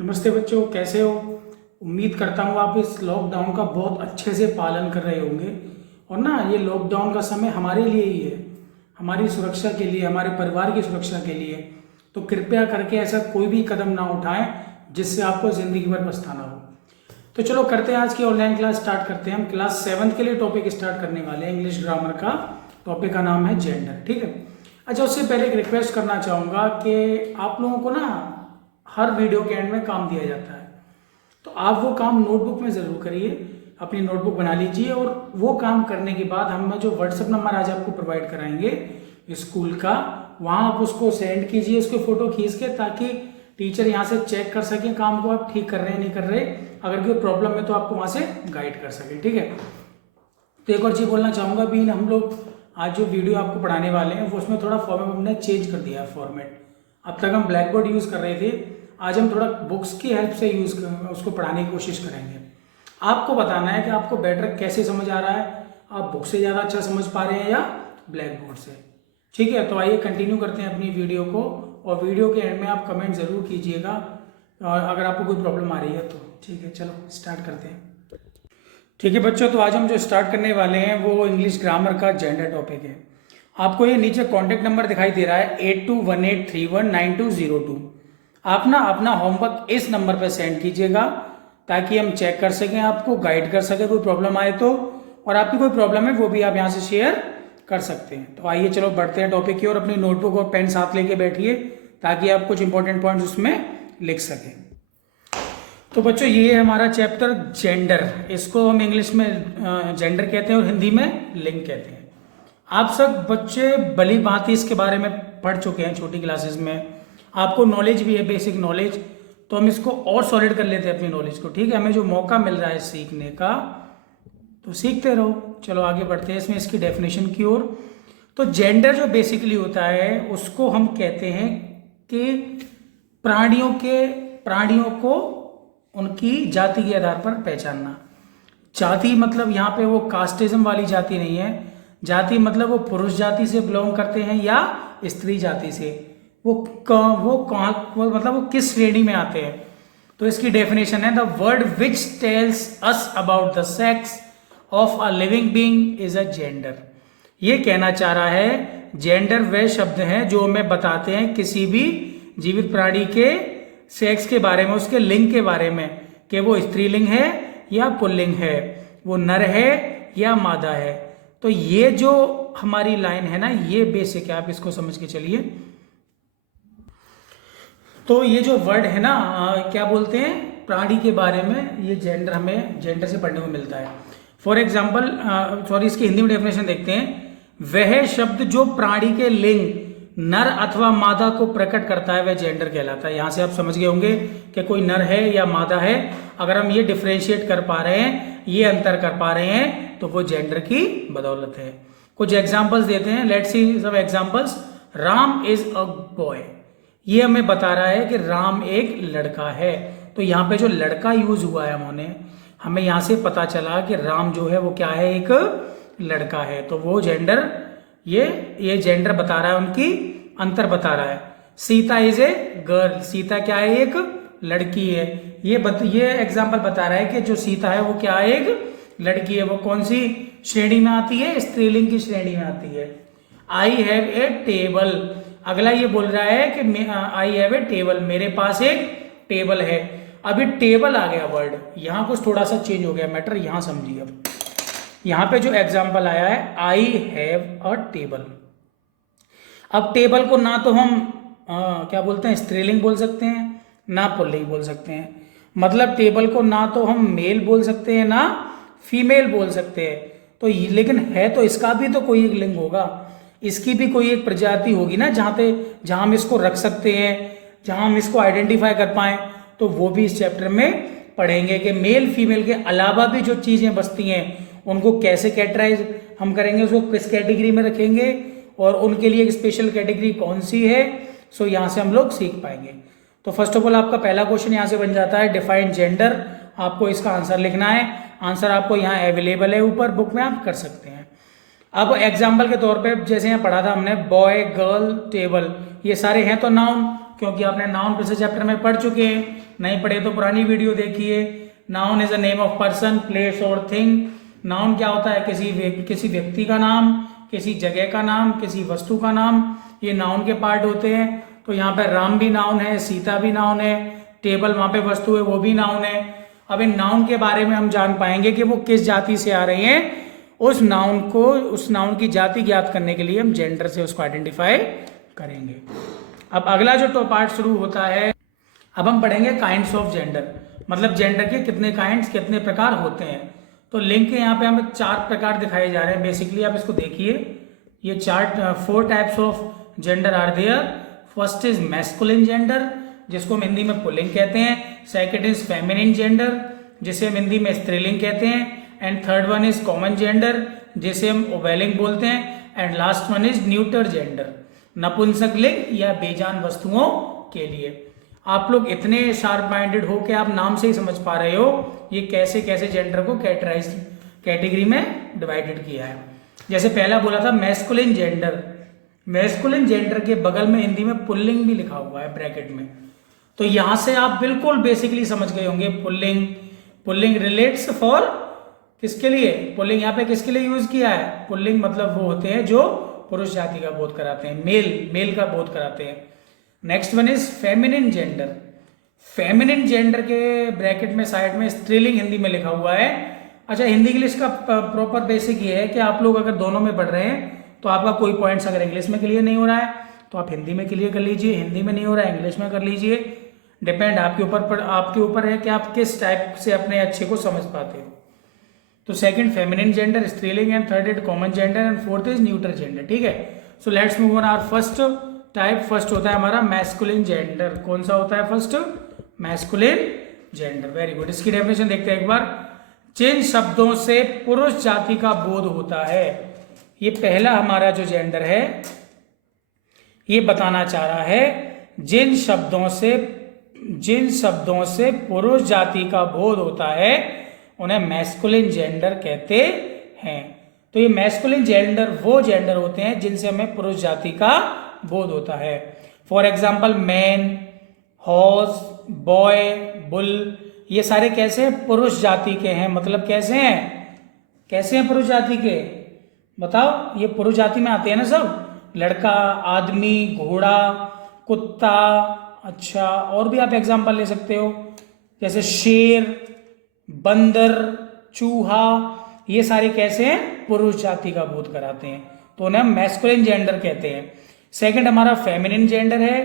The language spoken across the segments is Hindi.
नमस्ते बच्चों, कैसे हो। उम्मीद करता हूँ आप इस लॉकडाउन का बहुत अच्छे से पालन कर रहे होंगे। और ना, ये लॉकडाउन का समय हमारे लिए ही है, हमारी सुरक्षा के लिए, हमारे परिवार की सुरक्षा के लिए। तो कृपया करके ऐसा कोई भी कदम ना उठाएं जिससे आपको ज़िंदगी भर पछताना हो। तो चलो करते हैं, आज की ऑनलाइन क्लास स्टार्ट करते हैं। हम क्लास 7th के लिए टॉपिक स्टार्ट करने वाले हैं, इंग्लिश ग्रामर का। टॉपिक का नाम है जेंडर, ठीक है। अच्छा, उससे पहले एक रिक्वेस्ट करना चाहूँगा कि आप लोगों को ना हर वीडियो के एंड में काम दिया जाता है, तो आप वो काम नोटबुक में ज़रूर करिए। अपनी नोटबुक बना लीजिए और वो काम करने के बाद हम जो व्हाट्सएप नंबर आज आपको प्रोवाइड कराएंगे स्कूल का, वहाँ आप उसको सेंड कीजिए, उसके फ़ोटो खींच के, ताकि टीचर यहाँ से चेक कर सकें काम को आप ठीक कर रहे हैं नहीं कर रहे। अगर कोई प्रॉब्लम है तो आपको वहाँ से गाइड कर सकें, ठीक है। तो एक और चीज़ बोलना चाहूँगा भी, हम लोग आज जो वीडियो आपको पढ़ाने वाले हैं वो उसमें थोड़ा फॉर्मेट हमने चेंज कर दिया है फॉर्मेट। अब तक हम ब्लैक बोर्ड यूज़ कर रहे थे, आज हम थोड़ा बुक्स की हेल्प से उसको पढ़ाने की कोशिश करेंगे। आपको बताना है कि आपको बेटर कैसे समझ आ रहा है, आप बुक से ज़्यादा अच्छा समझ पा रहे हैं या ब्लैक बोर्ड से, ठीक है। तो आइए कंटिन्यू करते हैं अपनी वीडियो को, और वीडियो के एंड में आप कमेंट ज़रूर कीजिएगा और अगर आपको कोई प्रॉब्लम आ रही है तो, ठीक है। चलो स्टार्ट करते हैं। ठीक है बच्चों, तो आज हम जो स्टार्ट करने वाले हैं वो इंग्लिश ग्रामर का जेंडर टॉपिक है। आपको ये नीचे कॉन्टैक्ट नंबर दिखाई दे रहा है 8218319202। आप ना अपना होमवर्क इस नंबर पर सेंड कीजिएगा ताकि हम चेक कर सकें, आपको गाइड कर सकें कोई प्रॉब्लम आए तो, और आपकी कोई प्रॉब्लम है वो भी आप यहाँ से शेयर कर सकते हैं। तो आइए चलो बढ़ते हैं टॉपिक की ओर। अपनी नोटबुक और पेन साथ लेके बैठिए ताकि आप कुछ इंपॉर्टेंट पॉइंट्स उसमें लिख सकें। तो बच्चों, ये है हमारा चैप्टर जेंडर। इसको हम इंग्लिश में जेंडर कहते हैं और हिंदी में लिंग कहते हैं। आप सब बच्चे भली भांति इसके बारे में पढ़ चुके हैं छोटी क्लासेस में, आपको नॉलेज भी है, बेसिक नॉलेज। तो हम इसको और सॉलिड कर लेते हैं अपनी नॉलेज को, ठीक है। हमें जो मौका मिल रहा है सीखने का तो सीखते रहो। चलो आगे बढ़ते हैं इसमें इसकी डेफिनेशन की ओर। तो जेंडर जो बेसिकली होता है उसको हम कहते हैं कि प्राणियों को उनकी जाति के आधार पर पहचानना। जाति मतलब यहाँ पे वो कास्टिज्म वाली जाति नहीं है। जाति मतलब वो पुरुष जाति से बिलोंग करते हैं या स्त्री जाति से, मतलब वो किस श्रेणी में आते हैं। तो इसकी डेफिनेशन है, the word which tells us about the sex of a living being is a gender. ये कहना चाह रहा है जेंडर वह शब्द है जो हमें बताते हैं किसी भी जीवित प्राणी के सेक्स के बारे में, उसके लिंग के बारे में, कि वो स्त्रीलिंग है या पुल्लिंग है, वो नर है या मादा है। तो ये जो हमारी लाइन है ना, ये बेसिक है, आप इसको समझ के चलिए। तो ये जो वर्ड है ना, क्या बोलते हैं, प्राणी के बारे में, ये जेंडर हमें जेंडर से पढ़ने को मिलता है। फॉर एग्जाम्पल, इसकी हिंदी में डेफिनेशन देखते हैं। वह शब्द जो प्राणी के लिंग नर अथवा मादा को प्रकट करता है वह जेंडर कहलाता है। यहां से आप समझ गए होंगे कि कोई नर है या मादा है। अगर हम ये डिफ्रेंशिएट कर पा रहे हैं, ये अंतर कर पा रहे हैं, तो वो जेंडर की बदौलत है। कुछ एग्जाम्पल्स देते हैं, let's see some examples. Ram is a boy, ये हमें बता रहा है कि राम एक लड़का है। तो यहाँ पे जो लड़का यूज हुआ है हमें यहाँ से पता चला कि राम जो है वो क्या है, एक लड़का है। तो वो जेंडर, ये जेंडर बता रहा है, उनकी अंतर बता रहा है। Sita is a girl, Sita क्या है, एक लड़की है। ये एग्जाम्पल बता रहा है कि जो सीता है वो क्या है, एक लड़की है। वो कौन सी श्रेणी में आती है, स्त्रीलिंग की श्रेणी में आती है। आई हैव ए टेबल, अगला ये बोल रहा है कि आई हैव ए टेबल, मेरे पास एक टेबल है। अभी टेबल आ गया वर्ड, यहां कुछ थोड़ा सा चेंज हो गया मैटर, यहां समझिए। अब यहां पे जो एग्जाम्पल आया है, आई हैव अ टेबल। अब टेबल को ना तो हम क्या बोलते हैं, स्त्रीलिंग बोल सकते हैं, ना पुल्लिंग बोल सकते हैं। मतलब टेबल को ना तो हम मेल बोल सकते हैं ना फीमेल बोल सकते हैं। तो लेकिन है तो इसका भी तो कोई एक लिंग होगा, इसकी भी कोई एक प्रजाति होगी ना, जहां हम इसको रख सकते हैं, जहां हम इसको आइडेंटिफाई कर पाए। तो वो भी इस चैप्टर में पढ़ेंगे कि मेल फीमेल के अलावा भी जो चीजें बसती हैं उनको कैसे कैटेगराइज हम करेंगे, उसको किस कैटेगरी में रखेंगे, और उनके लिए एक स्पेशल कैटेगरी कौन सी है। सो यहाँ से हम लोग सीख पाएंगे। तो फर्स्ट ऑफ ऑल आपका पहला क्वेश्चन यहाँ से बन जाता है, डिफाइन जेंडर। आपको इसका आंसर लिखना है। आंसर आपको यहाँ अवेलेबल है ऊपर बुक में, आप कर सकते हैं। अब एग्जाम्पल के तौर पे जैसे यहाँ पढ़ा था हमने, बॉय गर्ल टेबल, ये सारे हैं तो नाउन, क्योंकि आपने नाउन पिछले चैप्टर में पढ़ चुके हैं, नहीं पढ़े तो पुरानी वीडियो देखिए। Noun is a name of person, place और थिंग। नाउन क्या होता है? किसी व्यक्ति का नाम, किसी जगह का नाम, किसी वस्तु का नाम, ये नाउन के पार्ट होते हैं। तो यहाँ पे राम भी नाउन है, सीता भी नाउन है, टेबल वहां पे वस्तु है वो भी नाउन है। अब इन नाउन के बारे में हम जान पाएंगे कि वो किस जाति से आ रहे हैं। उस नाउन की जाति ज्ञात करने के लिए हम जेंडर से उसको आइडेंटिफाई करेंगे। अब अगला जो पार्ट शुरू होता है, अब हम पढ़ेंगे काइंड्स ऑफ जेंडर, मतलब जेंडर के कितने काइंड्स, कितने प्रकार होते हैं। तो लिंक के यहाँ पे हमें 4 प्रकार दिखाए जा रहे हैं। बेसिकली आप इसको देखिए, ये 4 types of gender are there. First is masculine gender, जिसको हम हिंदी में पुल्लिंग कहते हैं। सेकंड इज फेमिनिन जेंडर, जिसे हम हिंदी में स्त्रीलिंग कहते हैं। And third one is common gender, जिसे हम ओवेलिंग बोलते हैं। And last one is neuter gender, नपुंसक लिंग या बेजान वस्तुओं के लिए। आप लोग इतने शार्प माइंडेड हो कि आप नाम से ही समझ पा रहे हो ये कैसे कैसे जेंडर को कैटेगरी में डिवाइडेड किया है। जैसे पहला बोला था मैस्कुलिन जेंडर, मैस्कुलिन जेंडर के बगल में हिंदी में पुल्लिंग भी लिखा हुआ है ब्रैकेट में। तो यहां से आप बिल्कुल बेसिकली समझ गए होंगे पुल्लिंग रिलेट्स फॉर किसके लिए, पुल्लिंग यहाँ पे किसके लिए यूज किया है। पुल्लिंग मतलब वो होते हैं जो पुरुष जाति का बोध कराते हैं, मेल का बोध कराते हैं। Next one is feminine gender, feminine gender के ब्रैकेट में साइड में स्त्रीलिंग हिंदी में लिखा हुआ है। अच्छा, हिंदी इंग्लिश का प्रॉपर बेसिक ये है कि आप लोग अगर दोनों में पढ़ रहे हैं तो आपका कोई पॉइंट्स अगर इंग्लिश में क्लियर नहीं हो रहा है तो आप हिंदी में क्लियर कर लीजिए, हिंदी में नहीं हो रहा है इंग्लिश में कर लीजिए। डिपेंड आपके ऊपर है कि आप किस टाइप से अपने अच्छे को समझ पाते हो। तो सेकंड फेमिनिन जेंडर, स्त्रीलिंग, and third is common gender, and fourth is neuter gender. ठीक है, so let's move on our first type. First होता है हमारा मैस्कुलिन जेंडर। कौन सा होता है first? Masculine gender. Very good. इसकी डेफिनेशन देखते हैं एक बार। जिन शब्दों से पुरुष जाति का बोध होता है, ये पहला हमारा जो जेंडर है ये बताना चाह रहा है जिन शब्दों से पुरुष जाति का बोध होता है उन्हें मैस्कुलिन जेंडर कहते हैं। तो ये मैस्कुलिन जेंडर वो जेंडर होते हैं जिनसे हमें पुरुष जाति का बोध होता है। For example man, horse, boy, bull, ये सारे कैसे हैं? पुरुष जाति के हैं। मतलब कैसे हैं पुरुष जाति के? बताओ, ये पुरुष जाति में आते हैं ना सब। लड़का, आदमी, घोड़ा, कुत्ता। अच्छा, और भी आप एग्जाम्पल ले सकते हो, जैसे शेर, बंदर, चूहा, ये सारे कैसे हैं? पुरुष जाति का बोध कराते हैं, तो उन्हें हम मैस्कुलिन जेंडर कहते हैं। सेकंड हमारा फेमिनिन जेंडर है,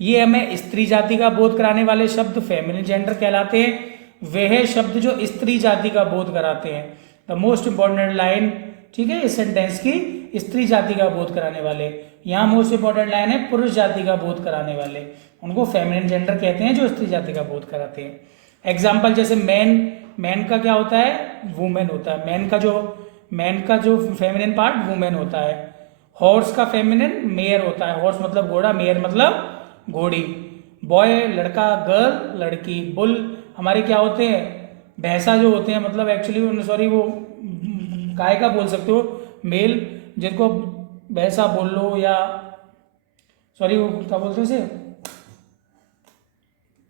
ये हमें स्त्री जाति का बोध कराने वाले शब्द फेमिनिन जेंडर कहलाते हैं। वह शब्द जो स्त्री जाति का बोध कराते हैं। द मोस्ट इंपॉर्टेंट लाइन, ठीक है, इस सेंटेंस की स्त्री जाति का बोध कराने वाले। यहाँ मोस्ट इंपॉर्टेंट लाइन है पुरुष जाति का बोध कराने वाले, उनको फेमिनिन जेंडर कहते हैं जो स्त्री जाति का बोध कराते हैं। एग्जाम्पल जैसे मैन का क्या होता है? वुमेन होता है। मैन का जो फेमिनिन पार्ट वुमेन होता है। हॉर्स का फेमिनिन मेयर होता है। हॉर्स मतलब घोड़ा, मेयर मतलब घोड़ी। बॉय लड़का, गर्ल लड़की। बुल हमारे क्या होते हैं? भैंसा जो होते हैं, मतलब एक्चुअली सॉरी वो गाय का बोल सकते हो, मेल, जिनको भैंसा बोल लो, या सॉरी वो क्या बोलते हो इसे,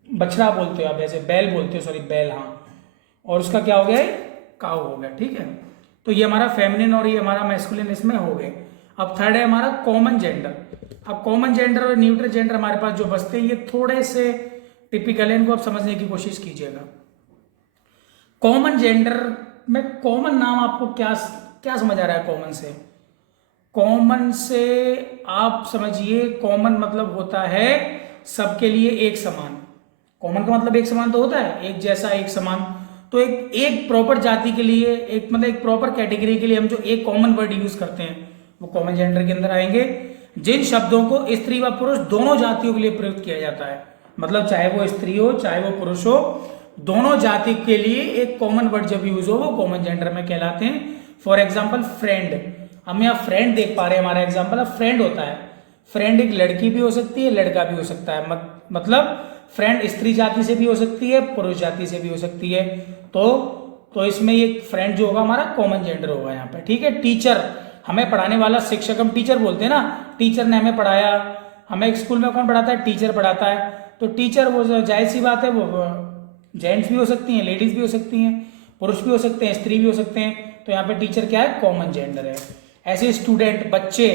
बछड़ा बोलते हो आप, ऐसे बैल बोलते हो, सॉरी बैल, हाँ। और उसका क्या हो गया? काऊ हो गया। ठीक है, तो ये हमारा फेमिनिन और ये हमारा मैस्कुलिन इसमें हो गए। अब थर्ड है हमारा कॉमन जेंडर। अब कॉमन जेंडर और न्यूट्रल जेंडर हमारे पास जो बचते हैं ये थोड़े से टिपिकल है, इनको आप समझने की कोशिश कीजिएगा। कॉमन जेंडर में कॉमन नाम आपको क्या समझ आ रहा है? कॉमन से आप समझिए, कॉमन मतलब होता है सबके लिए एक समान। कॉमन का मतलब एक समान तो होता है, एक जैसा, एक समान। तो एक प्रॉपर जाति के लिए, एक प्रॉपर कैटेगरी के लिए हम जो एक कॉमन वर्ड यूज करते हैं वो कॉमन जेंडर के अंदर आएंगे। जिन शब्दों को स्त्री व पुरुष दोनों जातियों के लिए प्रयुक्त किया जाता है, मतलब चाहे वो स्त्री हो चाहे वो पुरुष हो, दोनों जाति के लिए एक कॉमन वर्ड जब यूज हो वो कॉमन जेंडर में कहलाते हैं। फॉर एग्जाम्पल फ्रेंड, हम यहाँ फ्रेंड देख पा रहे हैं, हमारा एग्जाम्पल अब फ्रेंड होता है। फ्रेंड एक लड़की भी हो सकती है, लड़का भी हो सकता है, मतलब फ्रेंड स्त्री जाति से भी हो सकती है, पुरुष जाति से भी हो सकती है। तो इसमें ये फ्रेंड जो होगा हमारा कॉमन जेंडर होगा यहाँ पे। ठीक है, टीचर, हमें पढ़ाने वाला शिक्षक हम टीचर बोलते हैं ना, टीचर ने हमें पढ़ाया, हमें स्कूल में कौन पढ़ाता है? टीचर पढ़ाता है। तो टीचर वो जाहिर सी बात है, वो जेंट्स भी हो सकती हैं, लेडीज भी हो सकती हैं, पुरुष भी हो सकते हैं, स्त्री भी हो सकते हैं। तो यहाँ पे टीचर क्या है? कॉमन जेंडर है। ऐसे स्टूडेंट, बच्चे,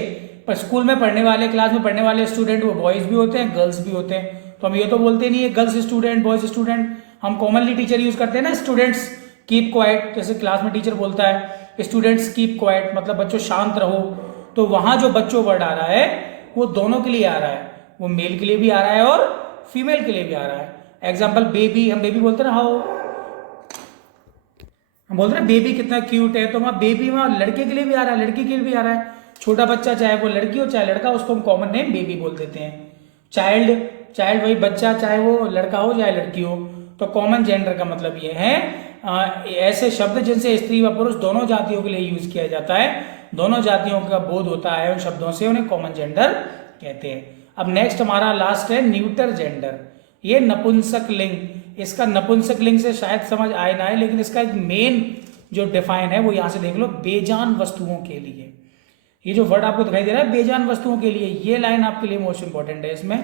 पर स्कूल में पढ़ने वाले, क्लास में पढ़ने वाले स्टूडेंट वो बॉयज भी होते हैं, गर्ल्स भी होते हैं। तो हम ये तो बोलते नहीं है गर्ल्स स्टूडेंट, बॉयज स्टूडेंट। हम कॉमनली टीचर यूज करते हैं ना, स्टूडेंट्स कीप क्वाइट। जैसे क्लास में टीचर बोलता है स्टूडेंट्स कीप क्वाइट, मतलब बच्चों शांत रहो। तो वहां जो बच्चों वर्ड आ रहा है वो दोनों के लिए आ रहा है, वो मेल के लिए भी आ रहा है और फीमेल के लिए भी आ रहा है। एग्जाम्पल बेबी, हम बेबी बोलते हैं ना, हाउ, हम बोलते हैं बेबी कितना क्यूट है, तो वहाँ बेबी वहाँ लड़के के लिए भी आ रहा है, लड़की के लिए भी आ रहा है। छोटा बच्चा चाहे वो लड़की हो चाहे लड़का, उसको हम कॉमन नेम बेबी बोल देते हैं। चाइल्ड, चाइल्ड वही बच्चा, चाहे वो लड़का हो चाहे लड़की हो। तो कॉमन जेंडर का मतलब ये है ऐसे शब्द जिनसे स्त्री व पुरुष दोनों जातियों के लिए यूज किया जाता है, दोनों जातियों का बोध होता है उन शब्दों से, उन्हें कॉमन जेंडर कहते हैं। अब नेक्स्ट हमारा लास्ट है न्यूटर जेंडर। ये नपुंसक लिंग, इसका नपुंसक लिंग से शायद समझ आए ना आए, लेकिन इसका एक मेन जो डिफाइन है वो यहां से देख लो, बेजान वस्तुओं के लिए। ये जो वर्ड आपको दिखाई दे रहा है बेजान वस्तुओं के लिए, ये लाइन आपके लिए मोस्ट इंपॉर्टेंट है। इसमें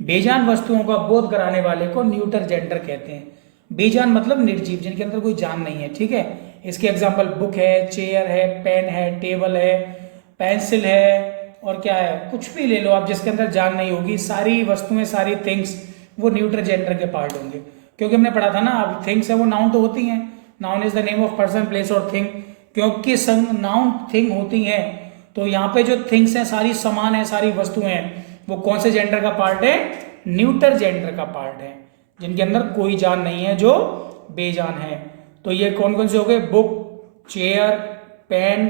बेजान वस्तुओं का बोध कराने वाले को न्यूटर जेंडर कहते हैं। बेजान मतलब निर्जीव, जिनके अंदर कोई जान नहीं है, ठीक है। इसके एग्जाम्पल बुक है, चेयर है, पेन है, टेबल है, पेंसिल है, और क्या है, कुछ भी ले लो आप जिसके अंदर जान नहीं होगी, सारी वस्तुएं, सारी थिंग्स वो न्यूटर जेंडर के पार्ट होंगे। क्योंकि हमने पढ़ा था ना, अब थिंग्स है वो नाउन तो होती हैं, noun is the name of person, place और थिंग। क्योंकि नाउन थिंग होती हैं, तो यहाँ पे जो थिंग्स हैं सारी समान है, सारी वस्तुएं हैं, वो कौन से जेंडर का पार्ट है? न्यूटर जेंडर का पार्ट है, जिनके अंदर कोई जान नहीं है, जो बेजान है। तो ये कौन कौन से हो गए? बुक, चेयर, पेन,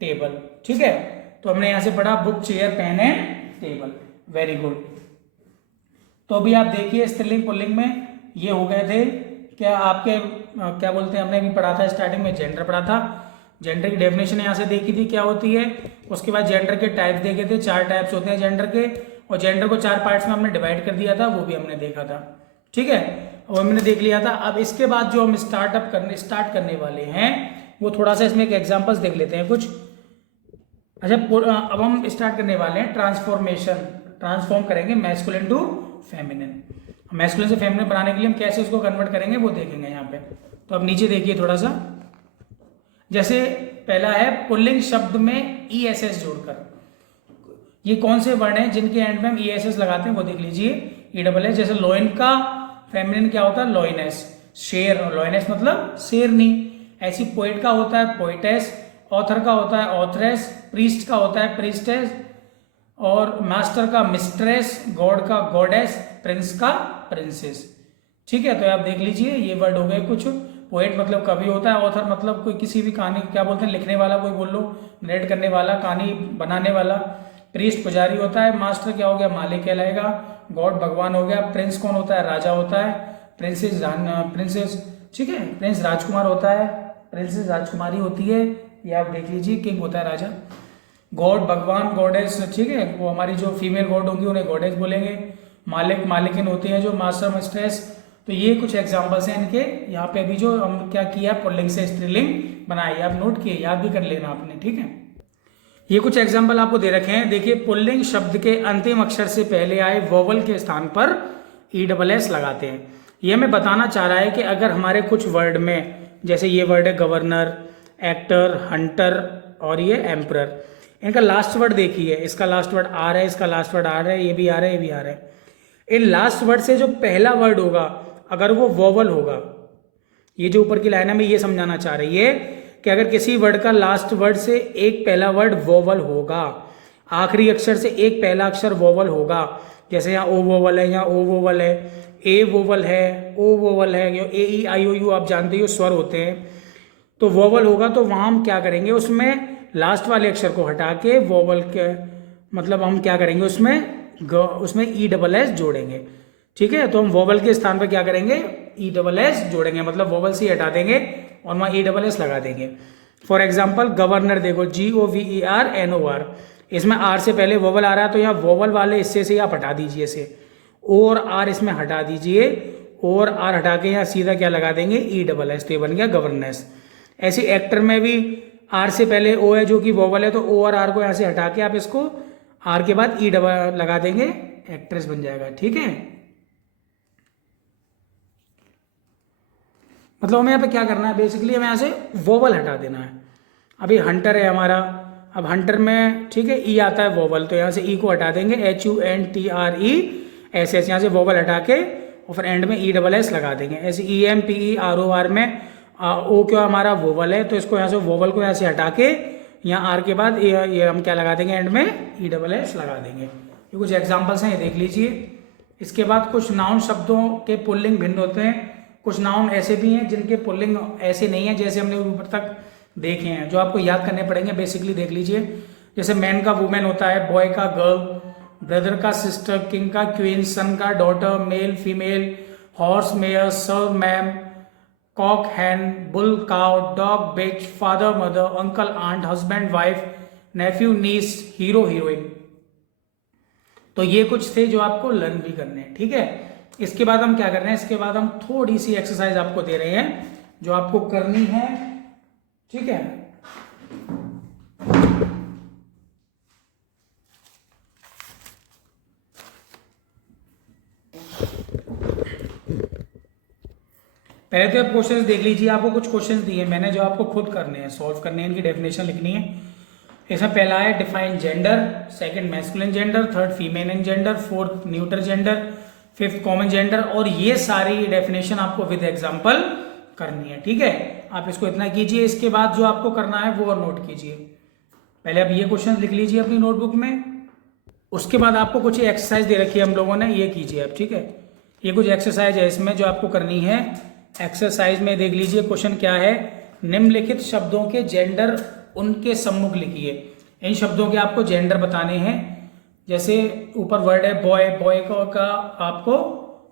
टेबल, ठीक है। तो हमने यहां से पढ़ा book, chair, pen and table. Very good. तो अभी आप देखिए स्त्रीलिंग पुल्लिंग में ये हो गए थे क्या आपके, क्या बोलते हैं, हमने भी पढ़ा था स्टार्टिंग में, जेंडर पढ़ा था। जेंडर की डेफिनेशन यहाँ से देखी थी क्या होती है। उसके बाद जेंडर के टाइप्स देखे थे, 4 टाइप्स होते हैं जेंडर के, और जेंडर को 4 पार्ट्स में हमने डिवाइड कर दिया था, वो भी हमने देखा था, ठीक है, वो हमने देख लिया था। अब इसके बाद जो हम स्टार्ट करने वाले हैं वो थोड़ा सा इसमें एक एग्जांपल्स देख लेते हैं कुछ। अच्छा, अब हम स्टार्ट करने वाले हैं ट्रांसफॉर्मेशन, ट्रांसफॉर्म करेंगे मैस्कुलिन टू फेमिनिन। मैस्कुलिन से फेमिनिन बनाने के लिए हम कैसे उसको कन्वर्ट करेंगे वो देखेंगे यहाँ पे। तो अब नीचे देखिए थोड़ा सा, जैसे पहला है पुल्लिंग शब्द में ESS जोड़कर। ये कौन से वर्ड हैं जिनके एंड में हम ESS लगाते हैं वो देख लीजिए, ESS। जैसे लोइन का फेमिनिन क्या होता है? लॉइनेस। शेर, और लॉइनेस मतलब शेरनी। ऐसी पोइट का होता है पोइटेस, ऑथर का होता है ऑथरेस, प्रीस्ट का होता है प्रीस्टेस, और मास्टर का मिस्ट्रेस, गॉड का गॉडेस, प्रिंस का प्रिंसेस, ठीक है। तो आप देख लीजिए ये वर्ड हो गए कुछ। पोएट मतलब कवि होता है, ऑथर मतलब कोई किसी भी कहानी, क्या बोलते हैं, लिखने वाला, कोई बोल लो नरेट करने वाला, कहानी बनाने वाला। प्रीस्ट पुजारी होता है, मास्टर क्या हो गया? मालिक कहलाएगा, गॉड भगवान हो गया, प्रिंस कौन होता है? राजा होता है, प्रिंसेस प्रिंसेस, ठीक है, प्रिंस राजकुमार होता है, प्रिंसेस राजकुमारी होती है, ये आप देख लीजिए, किंग होता है राजा। गॉड भगवान, गॉडेस, ठीक है, वो हमारी जो फीमेल गॉड होंगी उन्हें गॉडेस बोलेंगे। मालिक मालिकिन होती हैं जो मास्टर मिस्ट्रेस। तो ये कुछ एग्जांपल्स हैं इनके। यहाँ पे अभी जो हम क्या किया, पुल्लिंग से स्त्रीलिंग बनाई, आप नोट किए, याद भी कर लेना आपने, ठीक है। ये कुछ एग्जाम्पल आपको दे रखे हैं, देखिए। पुल्लिंग शब्द के अंतिम अक्षर से पहले आए वोवल के स्थान पर ESS लगाते हैं। ये हमें बताना चाह रहा है कि अगर हमारे कुछ वर्ड में, जैसे ये वर्ड है गवर्नर, एक्टर, हंटर और ये एम्परर, इनका लास्ट वर्ड देखिए, इसका लास्ट वर्ड आर है, इसका लास्ट वर्ड आर है, ये भी आर है, ये भी आर है। इन लास्ट वर्ड से जो पहला वर्ड होगा अगर वो वोवल होगा, ये जो ऊपर की लाइन है में ये समझाना चाह रही है कि अगर किसी वर्ड का लास्ट वर्ड से एक पहला वर्ड वोवल होगा, आखिरी अक्षर से एक पहला अक्षर वोवल होगा, जैसे यहाँ ओ वोवल है, यहाँ ओ वोवल है, ए वोवल है, ओ वोवल है, AEIOU आप जानते हो स्वर होते हैं, तो वोवल होगा तो वहाँ हम क्या करेंगे, उसमें लास्ट वाले अक्षर को हटा के वोवल के मतलब हम क्या करेंगे, उसमें ESS जोड़ेंगे, ठीक है। तो हम वोवल के स्थान पर क्या करेंगे, ESS जोड़ेंगे, मतलब वोवल से हटा देंगे और वहाँ ESS लगा देंगे। फॉर एग्जाम्पल गवर्नर देखो, GOVERNOR, इसमें आर से पहले वोवल आ रहा है, तो यहाँ वोवल वाले हिस्से से आप हटा दीजिए इसे, और आर इसमें हटा दीजिए, और आर हटा के यहाँ सीधा क्या लगा देंगे, ESS, तो ये बन गया गवर्नेंस। ऐसे एक्टर में भी आर से पहले ओ है जो कि वोवल है, तो ओ और आर को यहाँ से हटा के आप इसको आर के बाद ई डबल लगा देंगे, एक्ट्रेस बन जाएगा। ठीक है, मतलब हमें यहाँ पे क्या करना है, बेसिकली हमें यहाँ से वोवल हटा देना है। अभी हंटर है हमारा, अब हंटर में ठीक है ई आता है वोवल, तो यहाँ से ई को हटा देंगे, HUNTRESS, यहाँ से वोवल हटा के और फिर एंड में ESS लगा देंगे। ऐसे EMPEROR में ओ क्यों हमारा वोवल है, तो इसको यहाँ से वोवल को यहाँ से हटा के यहाँ आर के बाद ये हम क्या लगा देंगे, एंड में ESS लगा देंगे। ये कुछ एग्जाम्पल्स हैं, ये देख लीजिए। इसके बाद कुछ नाउन शब्दों के पुल्लिंग भिन्न होते हैं, कुछ नाउन ऐसे भी हैं जिनके पुल्लिंग ऐसे नहीं है जैसे हमने ऊपर तक देखे हैं, जो आपको याद करने पड़ेंगे। बेसिकली देख लीजिए, जैसे मैन का वुमेन होता है, बॉय का गर्ल, ब्रदर का सिस्टर, किंग का क्वीन, सन का daughter, male female, horse mare, sir ma'am, cock hen, bull cow, dog bitch, father mother, uncle aunt, husband wife, nephew niece, hero heroine. तो ये कुछ थे जो आपको लर्न भी करने हैं। ठीक है, इसके बाद हम क्या कर रहे हैं, इसके बाद हम थोड़ी सी एक्सरसाइज आपको दे रहे हैं जो आपको करनी है। ठीक है, पहले तो आप क्वेश्चंस देख लीजिए। आपको कुछ क्वेश्चंस दिए मैंने जो आपको खुद करने हैं, सॉल्व करने हैं, इनकी डेफिनेशन लिखनी है। इसमें पहला है define gender, second masculine gender, third female gender, fourth neutral gender, fifth common gender. और ये सारी डेफिनेशन आपको विद एग्जांपल करनी है। ठीक है, आप इसको इतना कीजिए। इसके बाद जो आपको करना है वो और नोट कीजिए। पहले आप ये क्वेश्चन लिख लीजिए अपनी नोटबुक में, उसके बाद आपको कुछ एक्सरसाइज दे रखी है हम लोगों ने, ये कीजिए आप। ठीक है, ये कुछ एक्सरसाइज है इसमें जो आपको करनी है। एक्सरसाइज में देख लीजिए क्वेश्चन क्या है, निम्नलिखित शब्दों के जेंडर उनके सम्मुख लिखिए। इन शब्दों के आपको जेंडर बताने हैं। जैसे ऊपर वर्ड है बॉय, बॉय का आपको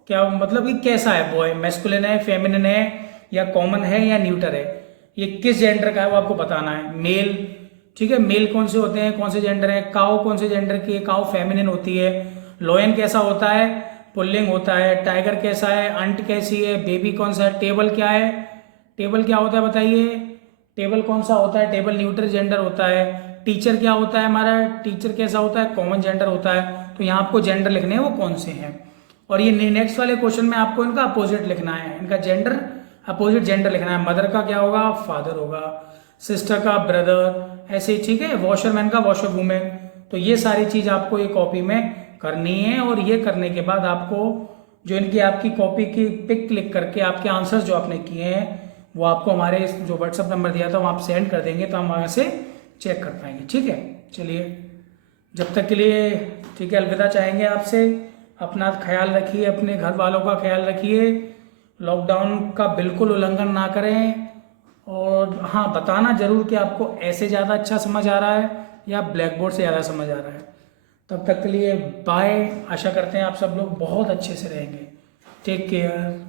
क्या मतलब कि कैसा है, बॉय मैस्कुलिन है, फेमिनिन है, या कॉमन है, या न्यूटर है, ये किस जेंडर का है वो आपको बताना है। मेल, ठीक है, मेल कौन से होते हैं, कौन से जेंडर है। काउ कौन से जेंडर की है, काउ फेमिनिन होती है। लोयन कैसा होता है, पुल्लिंग होता है। टाइगर कैसा है, अंट कैसी है। बेबी कौन सा है। टेबल क्या है, टेबल क्या होता है बताइए, टेबल कौन सा होता है, टेबल न्यूट्रल जेंडर होता है। टीचर क्या होता है हमारा, टीचर कैसा होता है, कॉमन जेंडर होता है। तो यहाँ आपको जेंडर लिखने हैं वो कौन से हैं। और ये नेक्स्ट वाले क्वेश्चन में आपको इनका अपोजिट लिखना है, इनका जेंडर अपोजिट जेंडर लिखना है। मदर का क्या होगा, फादर होगा। सिस्टर का ब्रदर, ऐसे। ठीक है, वॉशरमैन का वॉशर वुमेन। तो ये सारी चीज आपको ये कॉपी में करनी है। और ये करने के बाद आपको जो इनकी आपकी कॉपी की पिक क्लिक करके आपके आंसर्स जो आपने किए हैं वो आपको हमारे जो व्हाट्सएप नंबर दिया था वहाँ आप सेंड कर देंगे, तो हम वहाँ से चेक कर पाएंगे। ठीक है, चलिए जब तक के लिए ठीक है, अलविदा चाहेंगे आपसे। अपना ख्याल रखिए, अपने घर वालों का ख्याल रखिए, लॉकडाउन का बिल्कुल उल्लंघन ना करें। और हाँ, बताना जरूर कि आपको ऐसे ज़्यादा अच्छा समझ आ रहा है या ब्लैक बोर्ड से ज़्यादा समझ आ रहा है। तब तक के लिए बाय। आशा करते हैं आप सब लोग बहुत अच्छे से रहेंगे। Take care.